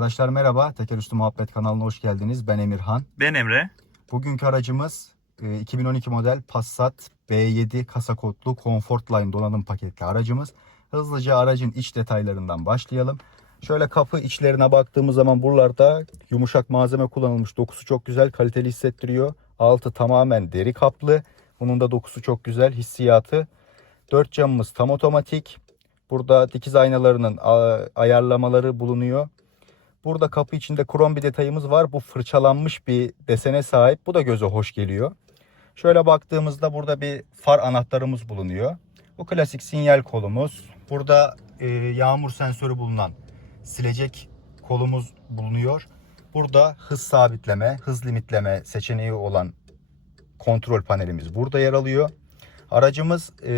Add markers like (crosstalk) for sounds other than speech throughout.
Arkadaşlar merhaba. Tekerüstü Muhabbet kanalına hoş geldiniz. Ben Emirhan. Ben Emre. Bugünkü aracımız e, 2012 model Passat B7 kasa kodlu Comfortline donanım paketli aracımız. Hızlıca aracın iç detaylarından başlayalım. Şöyle kapı içlerine baktığımız zaman buralarda yumuşak malzeme kullanılmış. Dokusu çok güzel, kaliteli hissettiriyor. Altı tamamen deri kaplı. Bunun da dokusu çok güzel, hissiyatı. Dört camımız tam otomatik. Burada dikiz aynalarının ayarlamaları bulunuyor. Burada kapı içinde krom bir detayımız var. Bu fırçalanmış bir desene sahip. Bu da göze hoş geliyor. Şöyle baktığımızda burada bir far anahtarımız bulunuyor. Bu klasik sinyal kolumuz. Burada e, yağmur sensörü bulunan silecek kolumuz bulunuyor. Burada hız sabitleme, hız limitleme seçeneği olan kontrol panelimiz burada yer alıyor. Aracımız e,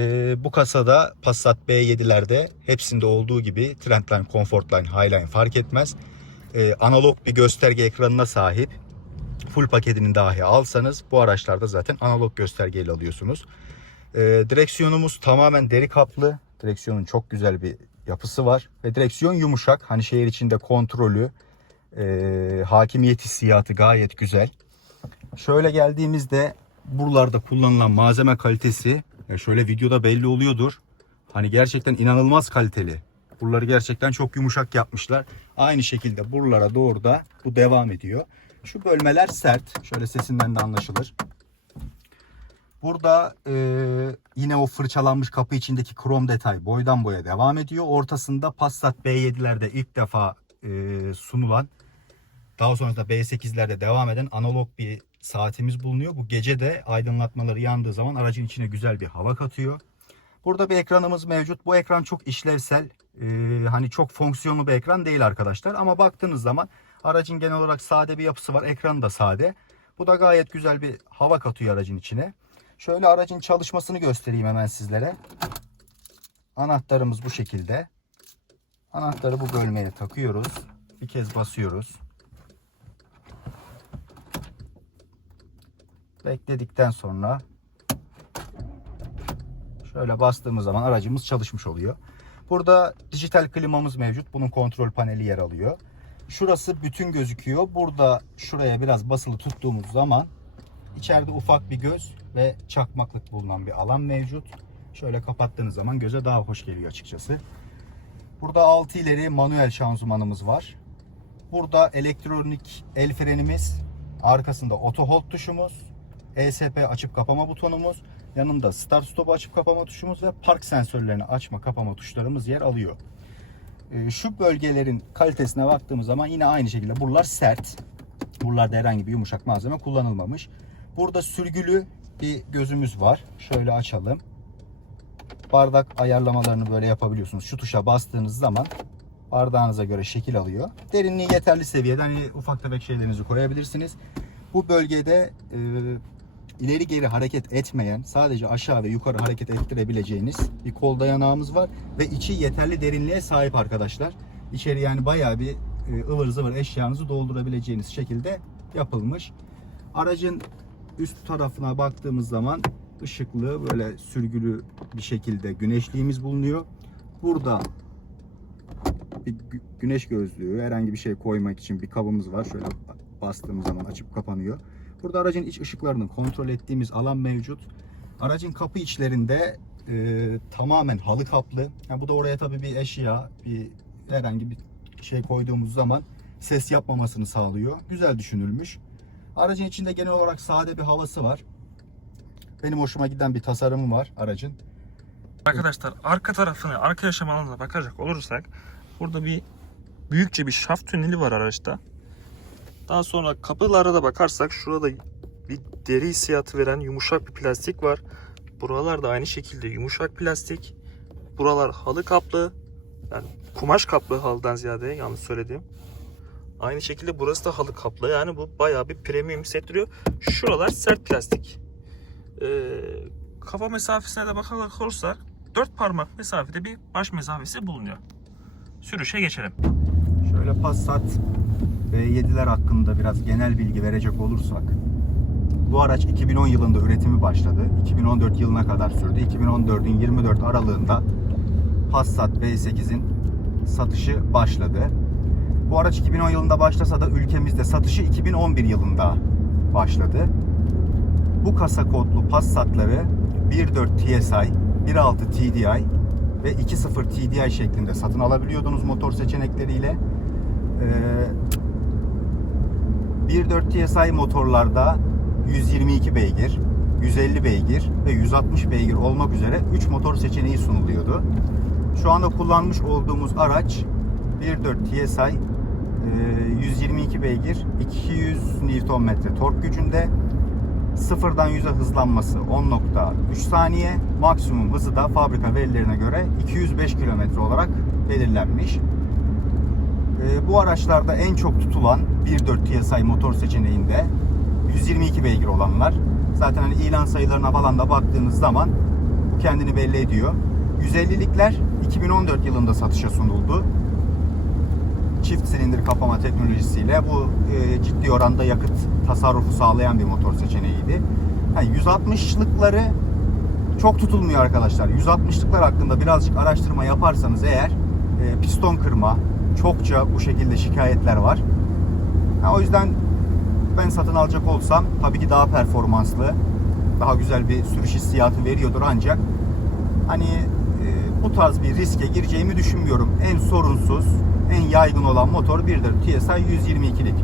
bu kasada Passat B7'lerde hepsinde olduğu gibi Trendline, Comfortline, Highline fark etmez. E, analog bir gösterge ekranına sahip. Full paketini dahi alsanız bu araçlarda zaten analog göstergeyle alıyorsunuz. E, direksiyonumuz tamamen deri kaplı. Direksiyonun çok güzel bir yapısı var. Ve direksiyon yumuşak. Hani şehir içinde kontrolü, e, hakimiyet hissiyatı gayet güzel. Şöyle geldiğimizde buralarda kullanılan malzeme kalitesi ya şöyle videoda belli oluyordur. Hani gerçekten inanılmaz kaliteli. Buraları gerçekten çok yumuşak yapmışlar. Aynı şekilde buralara doğru da bu devam ediyor. Şu bölmeler sert. Şöyle sesinden de anlaşılır. Burada e, yine o fırçalanmış kapı içindeki krom detay boydan boya devam ediyor. Ortasında Passat B7'lerde ilk defa e, sunulan daha sonrasında B8'lerde devam eden analog bir saatimiz bulunuyor. Bu gece de aydınlatmaları yandığı zaman aracın içine güzel bir hava katıyor. Burada bir ekranımız mevcut. Bu ekran çok işlevsel, e, hani çok fonksiyonlu bir ekran değil arkadaşlar. Ama baktığınız zaman aracın genel olarak sade bir yapısı var. Ekran da sade. Bu da gayet güzel bir hava katıyor aracın içine. Şöyle aracın çalışmasını göstereyim hemen sizlere. Anahtarımız bu şekilde. Anahtarı bu bölmeye takıyoruz. Bir kez basıyoruz. Bekledikten sonra şöyle bastığımız zaman aracımız çalışmış oluyor. Burada dijital klimamız mevcut. Bunun kontrol paneli yer alıyor. Şurası bütün gözüküyor. Burada şuraya biraz basılı tuttuğumuz zaman içeride ufak bir göz ve çakmaklık bulunan bir alan mevcut. Şöyle kapattığınız zaman göze daha hoş geliyor açıkçası. Burada 6 ileri manuel şanzımanımız var. Burada elektronik el frenimiz, arkasında auto hold tuşumuz, ESP açıp kapama butonumuz, yanında start stop açıp kapama tuşumuz ve park sensörlerini açma kapama tuşlarımız yer alıyor. Ee, Şu bölgelerin kalitesine baktığımız zaman yine aynı şekilde buralar sert. Buralarda herhangi bir yumuşak malzeme kullanılmamış. Burada sürgülü bir gözümüz var. Şöyle açalım. Bardak ayarlamalarını böyle yapabiliyorsunuz. Şu tuşa bastığınız zaman bardağınıza göre şekil alıyor. Derinliği yeterli seviyede. Hani ufak tefek şeylerinizi koyabilirsiniz. Bu bölgede e, ileri geri hareket etmeyen, sadece aşağı ve yukarı hareket ettirebileceğiniz bir kol dayanağımız var ve içi yeterli derinliğe sahip arkadaşlar. İçeri yani bayağı bir e, ıvır zıvır eşyanızı doldurabileceğiniz şekilde yapılmış. Aracın üst tarafına baktığımız zaman ışıklı böyle sürgülü bir şekilde güneşliğimiz bulunuyor. Burada bir gü- güneş gözlüğü, herhangi bir şey koymak için bir kabımız var. Şöyle bastığımız zaman açıp kapanıyor. Burada aracın iç ışıklarını kontrol ettiğimiz alan mevcut. Aracın kapı içlerinde e, tamamen halı kaplı. Yani bu da oraya tabii bir eşya, bir herhangi bir şey koyduğumuz zaman ses yapmamasını sağlıyor. Güzel düşünülmüş. Aracın içinde genel olarak sade bir havası var. Benim hoşuma giden bir tasarımı var aracın. Arkadaşlar arka tarafını, arka yaşam alanına bakacak olursak burada bir büyükçe bir şaft tüneli var araçta. Daha sonra kapılara da bakarsak şurada bir deri hissiyatı veren yumuşak bir plastik var. Buralar da aynı şekilde yumuşak plastik. Buralar halı kaplı. Yani kumaş kaplı halıdan ziyade yanlış söyledim. Aynı şekilde burası da halı kaplı. Yani bu bayağı bir premium hissettiriyor. Şuralar sert plastik. Ee, kafa mesafesine de bakacak olursak 4 parmak mesafede bir baş mesafesi bulunuyor. Sürüşe geçelim. Şöyle Passat B7'ler hakkında biraz genel bilgi verecek olursak. Bu araç 2010 yılında üretimi başladı. 2014 yılına kadar sürdü. 2014'ün 24 aralığında Passat B8'in satışı başladı. Bu araç 2010 yılında başlasa da ülkemizde satışı 2011 yılında başladı. Bu kasa kodlu Passat'ları 1.4 TSI, 1.6 TDI ve 2.0 TDI şeklinde satın alabiliyordunuz motor seçenekleriyle. Ee, 1.4 TSI motorlarda 122 beygir, 150 beygir ve 160 beygir olmak üzere 3 motor seçeneği sunuluyordu. Şu anda kullanmış olduğumuz araç 1.4 TSI e, 122 beygir 200 Nm tork gücünde sıfırdan 100'e hızlanması 10.3 saniye maksimum hızı da fabrika verilerine göre 205 km olarak belirlenmiş. E, bu araçlarda en çok tutulan 1.4 TSI motor seçeneğinde 122 beygir olanlar. Zaten hani ilan sayılarına falan da baktığınız zaman bu kendini belli ediyor. 150'likler 2014 yılında satışa sunuldu. Çift silindir kapama teknolojisiyle bu e, ciddi oranda yakıt tasarrufu sağlayan bir motor seçeneğiydi. Yani 160'lıkları çok tutulmuyor arkadaşlar. 160'lıklar hakkında birazcık araştırma yaparsanız eğer e, piston kırma çokça bu şekilde şikayetler var. Ha, o yüzden ben satın alacak olsam tabii ki daha performanslı, daha güzel bir sürüş hissiyatı veriyordur ancak hani e, bu tarz bir riske gireceğimi düşünmüyorum. En sorunsuz, en yaygın olan motor 1.4 TSI 122'lik.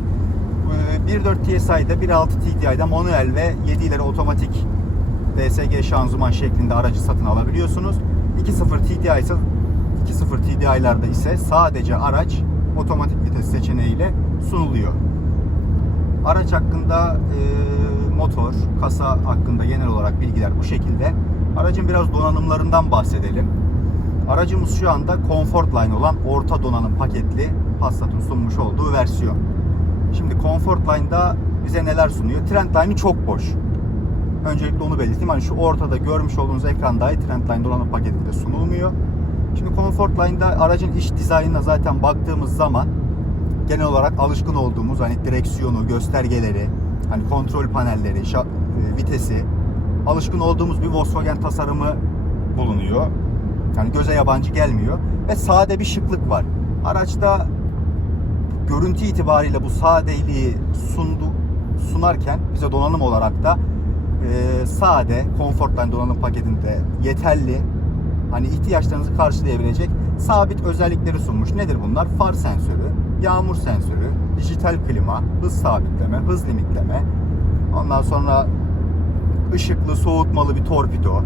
E, 1.4 TSI'de 1.6 TDI'de manuel ve 7 ileri otomatik DSG şanzıman şeklinde aracı satın alabiliyorsunuz. 2.0 TDI ise 2.0 TDI'larda ise sadece araç otomatik vites seçeneğiyle sunuluyor. Araç hakkında e, motor, kasa hakkında genel olarak bilgiler bu şekilde. Aracın biraz donanımlarından bahsedelim. Aracımız şu anda Comfortline olan orta donanım paketli Passat'ın sunmuş olduğu versiyon. Şimdi Comfortline'da bize neler sunuyor? Trendline'ı çok boş. Öncelikle onu belirteyim. Hani şu ortada görmüş olduğunuz ekran dahi Trendline donanım paketinde sunulmuyor. Şimdi Comfortline'da aracın iç dizaynına zaten baktığımız zaman genel olarak alışkın olduğumuz hani direksiyonu, göstergeleri, hani kontrol panelleri, şa- e, vitesi alışkın olduğumuz bir Volkswagen tasarımı bulunuyor. Yani göze yabancı gelmiyor ve sade bir şıklık var. Araçta görüntü itibariyle bu sadeliği sundu sunarken bize donanım olarak da e, sade, Comfortline donanım paketinde yeterli hani ihtiyaçlarınızı karşılayabilecek sabit özellikleri sunmuş. Nedir bunlar? Far sensörü, yağmur sensörü, dijital klima, hız sabitleme, hız limitleme. Ondan sonra ışıklı, soğutmalı bir torpido.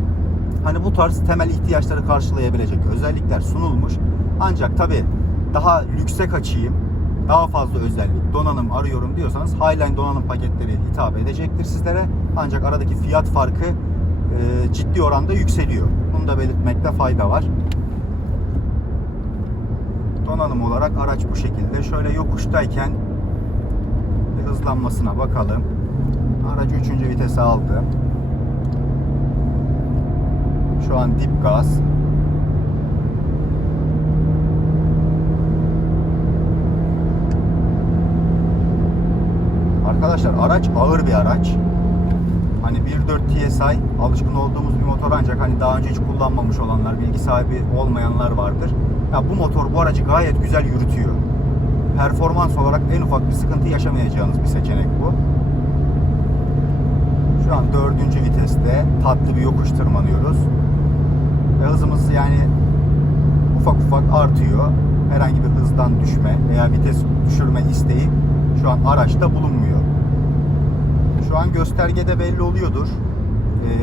Hani bu tarz temel ihtiyaçları karşılayabilecek özellikler sunulmuş. Ancak tabi daha lükse kaçayım, daha fazla özellik, donanım arıyorum diyorsanız Highline donanım paketleri hitap edecektir sizlere. Ancak aradaki fiyat farkı e, ciddi oranda yükseliyor. Bunu da belirtmekte fayda var. Donanım olarak araç bu şekilde. Şöyle yokuştayken bir hızlanmasına bakalım. Aracı 3. vitese aldı. Şu an dip gaz. Arkadaşlar araç ağır bir araç. Hani 1.4 TSI alışkın olduğumuz bir motor ancak hani daha önce hiç kullanmamış olanlar, bilgi sahibi olmayanlar vardır. Ya bu motor bu aracı gayet güzel yürütüyor. Performans olarak en ufak bir sıkıntı yaşamayacağınız bir seçenek bu. Şu an dördüncü viteste tatlı bir yokuş tırmanıyoruz. Ve hızımız yani ufak ufak artıyor. Herhangi bir hızdan düşme veya vites düşürme isteği şu an araçta bulunmuyor. Şu an göstergede belli oluyordur. Ee,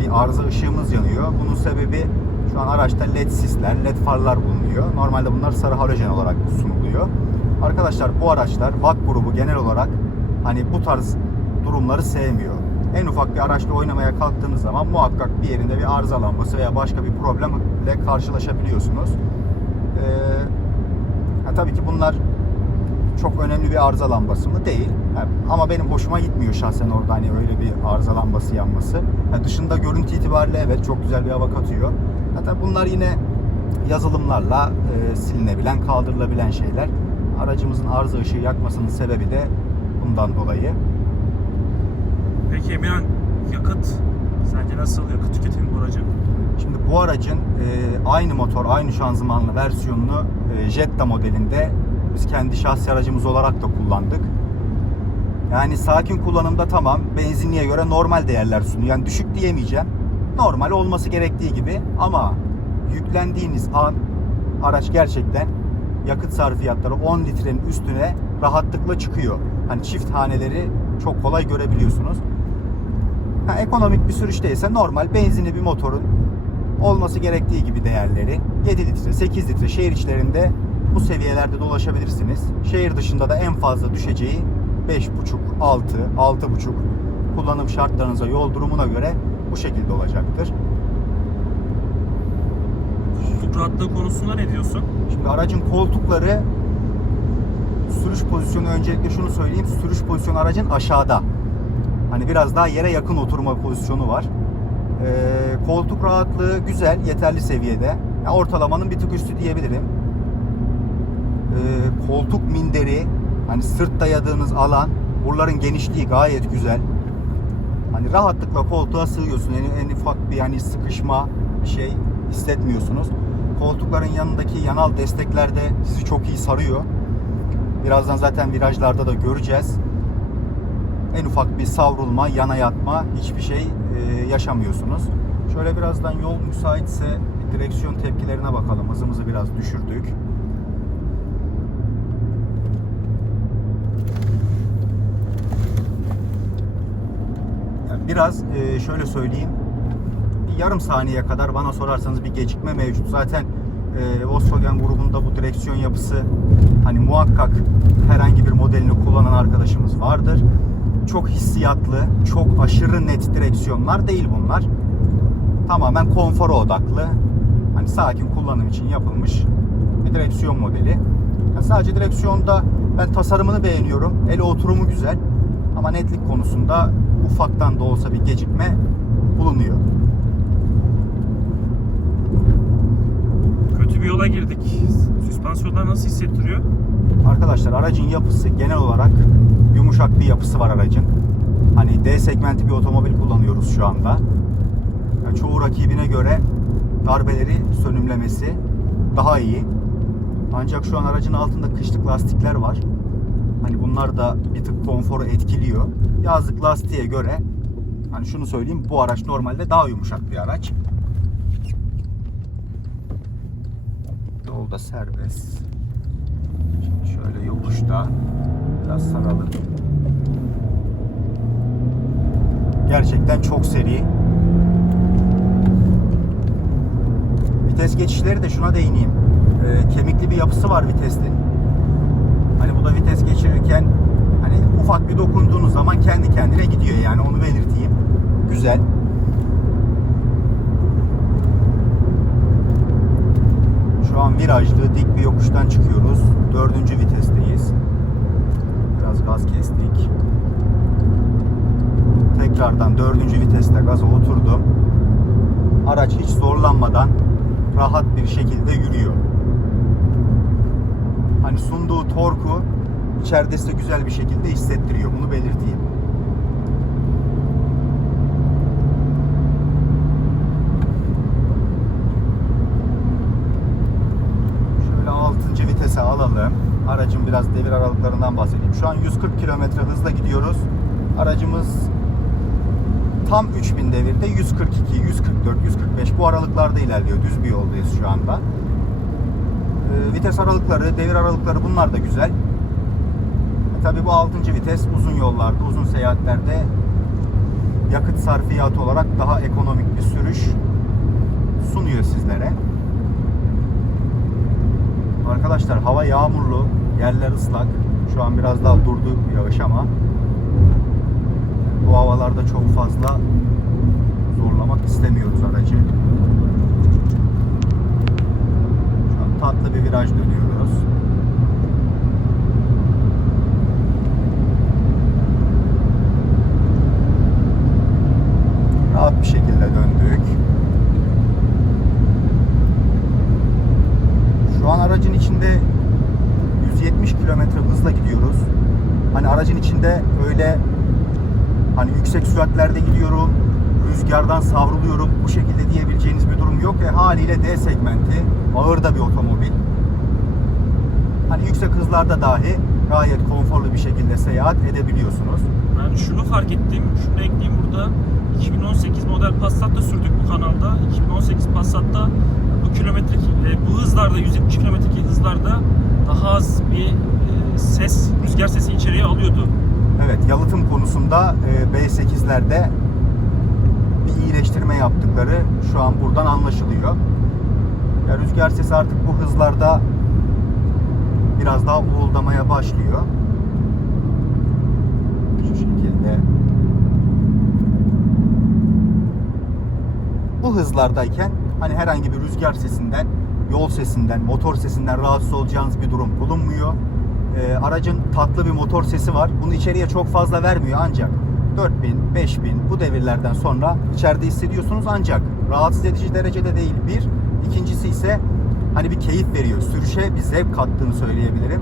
bir arıza ışığımız yanıyor. Bunun sebebi şu an araçta led sisler, led farlar bulunuyor. Normalde bunlar sarı halojen olarak sunuluyor. Arkadaşlar bu araçlar VAK grubu genel olarak hani bu tarz durumları sevmiyor. En ufak bir araçla oynamaya kalktığınız zaman muhakkak bir yerinde bir arızalanması veya başka bir problemle karşılaşabiliyorsunuz. Ee, ha, tabii ki bunlar çok önemli bir arıza lambası mı? Değil. Yani ama benim hoşuma gitmiyor şahsen orada hani öyle bir arıza lambası yanması. Yani dışında görüntü itibariyle evet çok güzel bir hava katıyor. Hatta bunlar yine yazılımlarla e, silinebilen, kaldırılabilen şeyler. Aracımızın arıza ışığı yakmasının sebebi de bundan dolayı. Peki Emirhan yakıt sence nasıl yakıt tüketimi bu aracın? Şimdi bu aracın e, aynı motor, aynı şanzımanlı versiyonunu e, Jetta modelinde biz kendi şahsi aracımız olarak da kullandık. Yani sakin kullanımda tamam benzinliğe göre normal değerler sunuyor. Yani düşük diyemeyeceğim. Normal olması gerektiği gibi ama yüklendiğiniz an araç gerçekten yakıt sarfiyatları 10 litrenin üstüne rahatlıkla çıkıyor. Hani çift haneleri çok kolay görebiliyorsunuz. Ha, ekonomik bir sürüşteyse normal benzinli bir motorun olması gerektiği gibi değerleri 7 litre 8 litre şehir içlerinde bu seviyelerde dolaşabilirsiniz. Şehir dışında da en fazla düşeceği 5.5 6 6.5 kullanım şartlarınıza yol durumuna göre bu şekilde olacaktır. Koltuk rahatlığı konusunda ne diyorsun? Şimdi aracın koltukları sürüş pozisyonu öncelikle şunu söyleyeyim. Sürüş pozisyonu aracın aşağıda. Hani biraz daha yere yakın oturma pozisyonu var. Ee, koltuk rahatlığı güzel, yeterli seviyede. Ya ortalamanın bir tık üstü diyebilirim. Ee, koltuk minderi, hani sırt dayadığınız alan, buraların genişliği gayet güzel. Hani rahatlıkla koltuğa sığıyorsun. En, en ufak bir yani sıkışma bir şey hissetmiyorsunuz. Koltukların yanındaki yanal destekler de sizi çok iyi sarıyor. Birazdan zaten virajlarda da göreceğiz. En ufak bir savrulma, yana yatma hiçbir şey e, yaşamıyorsunuz. Şöyle birazdan yol müsaitse direksiyon tepkilerine bakalım. Hızımızı biraz düşürdük. Biraz e, şöyle söyleyeyim. Bir yarım saniye kadar bana sorarsanız bir gecikme mevcut. Zaten e, Volkswagen grubunda bu direksiyon yapısı hani muhakkak herhangi bir modelini kullanan arkadaşımız vardır. Çok hissiyatlı, çok aşırı net direksiyonlar değil bunlar. Tamamen konfora odaklı. Hani sakin kullanım için yapılmış bir direksiyon modeli. Ya sadece direksiyonda ben tasarımını beğeniyorum. El oturumu güzel. Ama netlik konusunda ufaktan da olsa bir gecikme bulunuyor. Kötü bir yola girdik. Süspansiyonlar nasıl hissettiriyor? Arkadaşlar aracın yapısı genel olarak yumuşak bir yapısı var aracın. Hani D segmenti bir otomobil kullanıyoruz şu anda. Yani çoğu rakibine göre darbeleri sönümlemesi daha iyi. Ancak şu an aracın altında kışlık lastikler var. Hani bunlar da bir tık konforu etkiliyor. Yazlık lastiğe göre hani şunu söyleyeyim bu araç normalde daha yumuşak bir araç. Yolda serbest. Şimdi şöyle yokuşta biraz saralım. Gerçekten çok seri. Vites geçişleri de şuna değineyim. Ee, kemikli bir yapısı var vitesin. Hani bu da vites geçirirken hani ufak bir dokunduğunuz zaman kendi kendine gidiyor yani onu belirteyim. Güzel. Şu an virajlı dik bir yokuştan çıkıyoruz. Dördüncü vitesteyiz. Biraz gaz kestik. Tekrardan dördüncü viteste gaza oturdum. Araç hiç zorlanmadan rahat bir şekilde yürüyor. Hani sunduğu torku içeride size güzel bir şekilde hissettiriyor. Bunu belirteyim. Şöyle 6. vitese alalım. Aracın biraz devir aralıklarından bahsedeyim. Şu an 140 km hızla gidiyoruz. Aracımız tam 3000 devirde 142, 144, 145 bu aralıklarda ilerliyor. Düz bir yoldayız şu anda. Ee, vites aralıkları, devir aralıkları bunlar da güzel. Tabii bu 6. vites uzun yollarda, uzun seyahatlerde yakıt sarfiyatı olarak daha ekonomik bir sürüş sunuyor sizlere. Arkadaşlar hava yağmurlu, yerler ıslak. Şu an biraz daha durdu yağış ama bu havalarda çok fazla zorlamak istemiyoruz aracı. Şu an tatlı bir viraj dönüyoruz. Rahat bir şekilde döndük. Şu an aracın içinde 170 kilometre hızla gidiyoruz. Hani aracın içinde öyle hani yüksek süratlerde gidiyorum, rüzgardan savruluyorum bu şekilde diyebileceğiniz bir durum yok. E haliyle D segmenti ağır da bir otomobil. Hani yüksek hızlarda dahi gayet konforlu bir şekilde seyahat edebiliyorsunuz. Ben şunu fark ettim, şunu ekleyeyim burada. 2018 model Passat'ta sürdük bu kanalda. 2018 Passat'ta bu kilometre e, bu hızlarda 170 kilometreki hızlarda daha az bir e, ses, rüzgar sesi içeriye alıyordu. Evet yalıtım konusunda e, B8'lerde bir iyileştirme yaptıkları şu an buradan anlaşılıyor. Ya rüzgar sesi artık bu hızlarda biraz daha uğuldamaya başlıyor. Şu şekilde. Bu hızlardayken hani herhangi bir rüzgar sesinden, yol sesinden, motor sesinden rahatsız olacağınız bir durum bulunmuyor. Ee, aracın tatlı bir motor sesi var. Bunu içeriye çok fazla vermiyor ancak 4000, 5000 bu devirlerden sonra içeride hissediyorsunuz ancak rahatsız edici derecede değil bir. İkincisi ise hani bir keyif veriyor. Sürüşe bir zevk kattığını söyleyebilirim.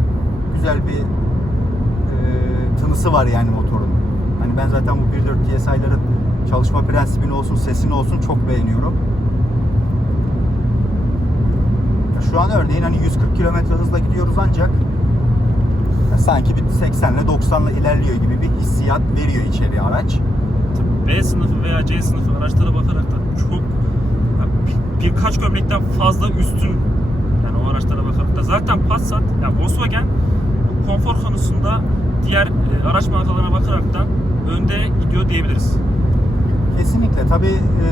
Güzel bir e, tınısı var yani motorun. Hani ben zaten bu 1.4 TSI'ların çalışma prensibini olsun, sesini olsun çok beğeniyorum. Şu an örneğin hani 140 km hızla gidiyoruz ancak sanki bir 80 ile 90 ile ilerliyor gibi bir hissiyat veriyor içeriye araç. B sınıfı veya C sınıfı araçlara bakarak da çok birkaç gömlekten fazla üstün yani o araçlara bakarak da zaten Passat ya Volkswagen konfor konusunda diğer e, araç markalarına bakaraktan önde gidiyor diyebiliriz. Kesinlikle. Tabii e,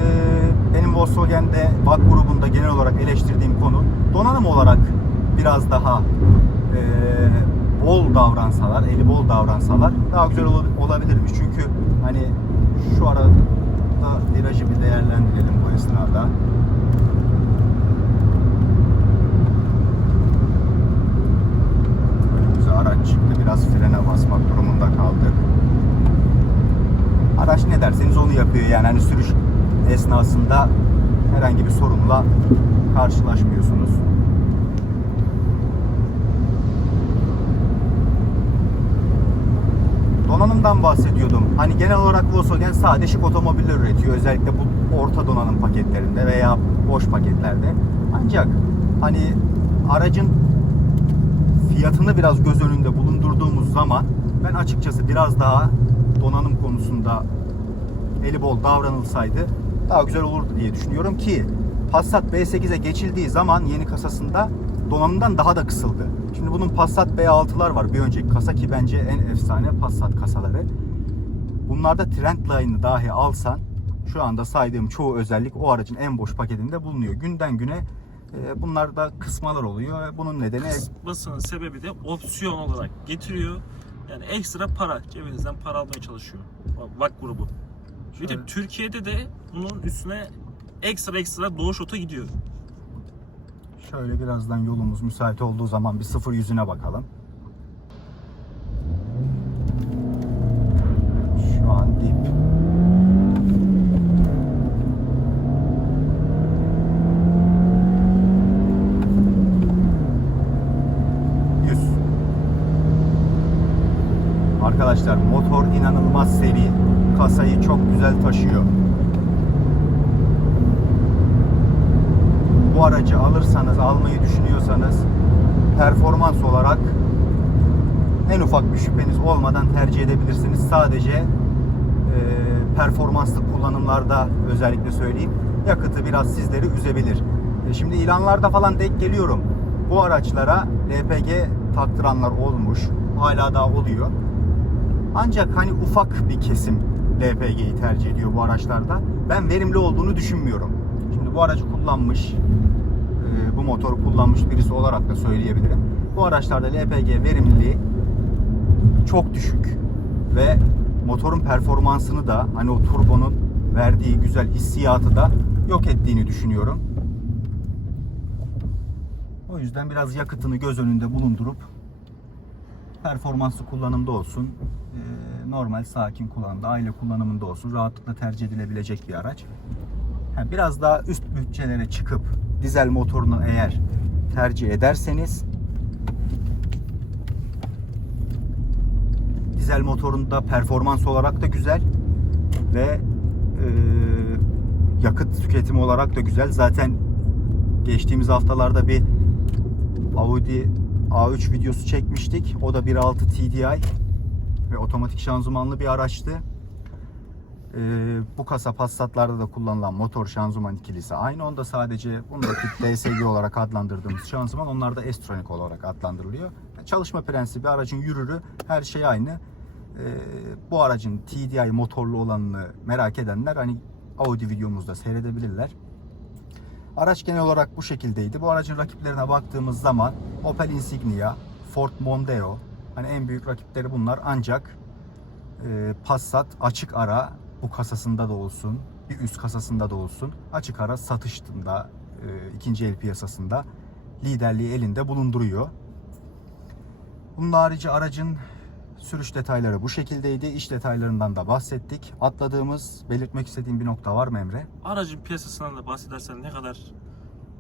benim Volkswagen'de BAK grubunda genel olarak eleştirdiğim konu donanım olarak biraz daha e, bol davransalar, eli bol davransalar daha güzel ol- olabilirmiş. Çünkü hani şu arada virajı bir değerlendirelim bu esnada. Önümüze araç çıktı. Biraz frene basmak durumunda kaldık. Araç ne derseniz onu yapıyor yani hani sürüş esnasında herhangi bir sorunla karşılaşmıyorsunuz. Donanımdan bahsediyordum. Hani genel olarak Volkswagen sade şık otomobiller üretiyor. Özellikle bu orta donanım paketlerinde veya boş paketlerde. Ancak hani aracın fiyatını biraz göz önünde bulundurduğumuz zaman ben açıkçası biraz daha donanım konusunda eli bol davranılsaydı daha güzel olurdu diye düşünüyorum ki Passat B8'e geçildiği zaman yeni kasasında donanımdan daha da kısıldı. Şimdi bunun Passat B6'lar var bir önceki kasa ki bence en efsane Passat kasaları. Bunlarda Trendline'ı dahi alsan şu anda saydığım çoğu özellik o aracın en boş paketinde bulunuyor. Günden güne e, bunlarda kısmalar oluyor bunun nedeni Kısmasının sebebi de opsiyon olarak getiriyor. Yani ekstra para, cebinizden para almaya çalışıyor. VAK grubu. Bir de. Türkiye'de de bunun üstüne ekstra ekstra doğuş ota gidiyor. Şöyle birazdan yolumuz müsait olduğu zaman bir sıfır yüzüne bakalım. Şu an dip. Yüz. Arkadaşlar motor inanılmaz seri. Kasayı çok güzel taşıyor. bu aracı alırsanız, almayı düşünüyorsanız performans olarak en ufak bir şüpheniz olmadan tercih edebilirsiniz. Sadece e, performanslı kullanımlarda özellikle söyleyeyim. Yakıtı biraz sizleri üzebilir. E, şimdi ilanlarda falan denk geliyorum. Bu araçlara LPG taktıranlar olmuş. Hala daha oluyor. Ancak hani ufak bir kesim LPG'yi tercih ediyor bu araçlarda. Ben verimli olduğunu düşünmüyorum. Şimdi bu aracı kullanmış, bu motoru kullanmış birisi olarak da söyleyebilirim. Bu araçlarda LPG verimliliği çok düşük ve motorun performansını da hani o turbonun verdiği güzel hissiyatı da yok ettiğini düşünüyorum. O yüzden biraz yakıtını göz önünde bulundurup performanslı kullanımda olsun, e, normal sakin kullanımda, aile kullanımında olsun rahatlıkla tercih edilebilecek bir araç. Biraz daha üst bütçelere çıkıp dizel motorunu eğer tercih ederseniz dizel motorunda performans olarak da güzel ve e, yakıt tüketimi olarak da güzel. Zaten geçtiğimiz haftalarda bir Audi A3 videosu çekmiştik. O da 1.6 TDI ve otomatik şanzımanlı bir araçtı. Ee, bu kasa Passat'larda da kullanılan motor şanzıman ikilisi aynı. Onda sadece bundaki (coughs) DSG olarak adlandırdığımız şanzıman onlar da S-Tronic olarak adlandırılıyor. Çalışma prensibi aracın yürürü her şey aynı. Ee, bu aracın TDI motorlu olanını merak edenler hani Audi videomuzda seyredebilirler. Araç genel olarak bu şekildeydi. Bu aracın rakiplerine baktığımız zaman Opel Insignia, Ford Mondeo hani en büyük rakipleri bunlar ancak e, Passat açık ara bu kasasında da olsun, bir üst kasasında da olsun açık ara satışında e, ikinci el piyasasında liderliği elinde bulunduruyor. Bunun harici aracın sürüş detayları bu şekildeydi. İç detaylarından da bahsettik. Atladığımız, belirtmek istediğim bir nokta var mı Emre? Aracın piyasasından da bahsedersen ne kadar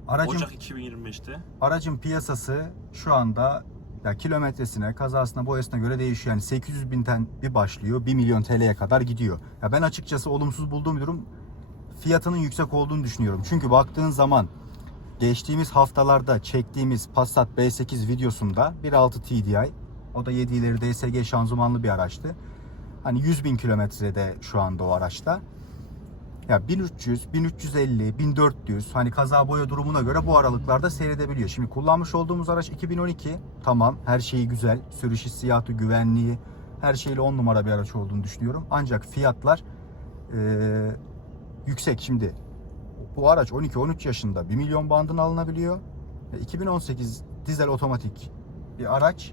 Aracın Ocak 2025'te? aracın piyasası şu anda ya kilometresine, kazasına, boyasına göre değişiyor. Yani 800 binden bir başlıyor, 1 milyon TL'ye kadar gidiyor. Ya ben açıkçası olumsuz bulduğum bir durum fiyatının yüksek olduğunu düşünüyorum. Çünkü baktığın zaman geçtiğimiz haftalarda çektiğimiz Passat B8 videosunda 1.6 TDI, o da 7 ileri DSG şanzımanlı bir araçtı. Hani 100 bin kilometrede şu anda o araçta. Ya 1300, 1350, 1400 hani kaza boya durumuna göre bu aralıklarda seyredebiliyor. Şimdi kullanmış olduğumuz araç 2012. Tamam her şeyi güzel. Sürüş hissiyatı, güvenliği her şeyle 10 numara bir araç olduğunu düşünüyorum. Ancak fiyatlar eee, yüksek şimdi. Bu araç 12-13 yaşında 1 milyon bandına alınabiliyor. E, 2018 dizel otomatik bir araç.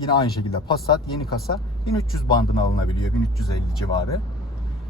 Yine aynı şekilde Passat yeni kasa 1300 bandına alınabiliyor. 1350 civarı.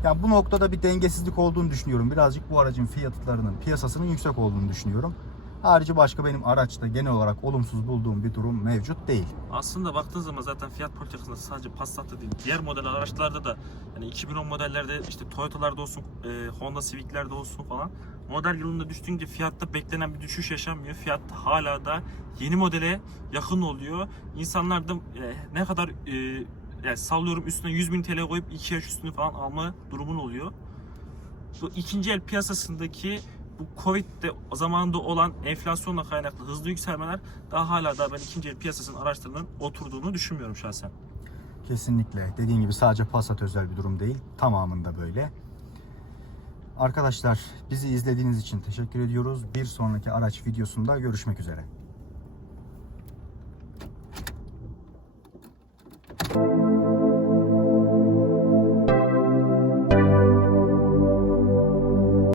Yani bu noktada bir dengesizlik olduğunu düşünüyorum. Birazcık bu aracın fiyatlarının, piyasasının yüksek olduğunu düşünüyorum. Harici başka benim araçta genel olarak olumsuz bulduğum bir durum mevcut değil. Aslında baktığın zaman zaten fiyat politikasında sadece Passat'ta değil, diğer model araçlarda da yani 2010 modellerde işte Toyota'larda olsun, e, Honda Civic'lerde olsun falan model yılında düştüğünde fiyatta beklenen bir düşüş yaşanmıyor. Fiyat hala da yeni modele yakın oluyor. İnsanlar da e, ne kadar e, yani sallıyorum üstüne 100 bin TL koyup 2 yaş üstünü falan alma durumun oluyor. Bu ikinci el piyasasındaki bu Covid'de zamanında olan enflasyonla kaynaklı hızlı yükselmeler daha hala da ben ikinci el piyasasının araçlarının oturduğunu düşünmüyorum şahsen. Kesinlikle. Dediğim gibi sadece Passat özel bir durum değil. Tamamında böyle. Arkadaşlar bizi izlediğiniz için teşekkür ediyoruz. Bir sonraki araç videosunda görüşmek üzere.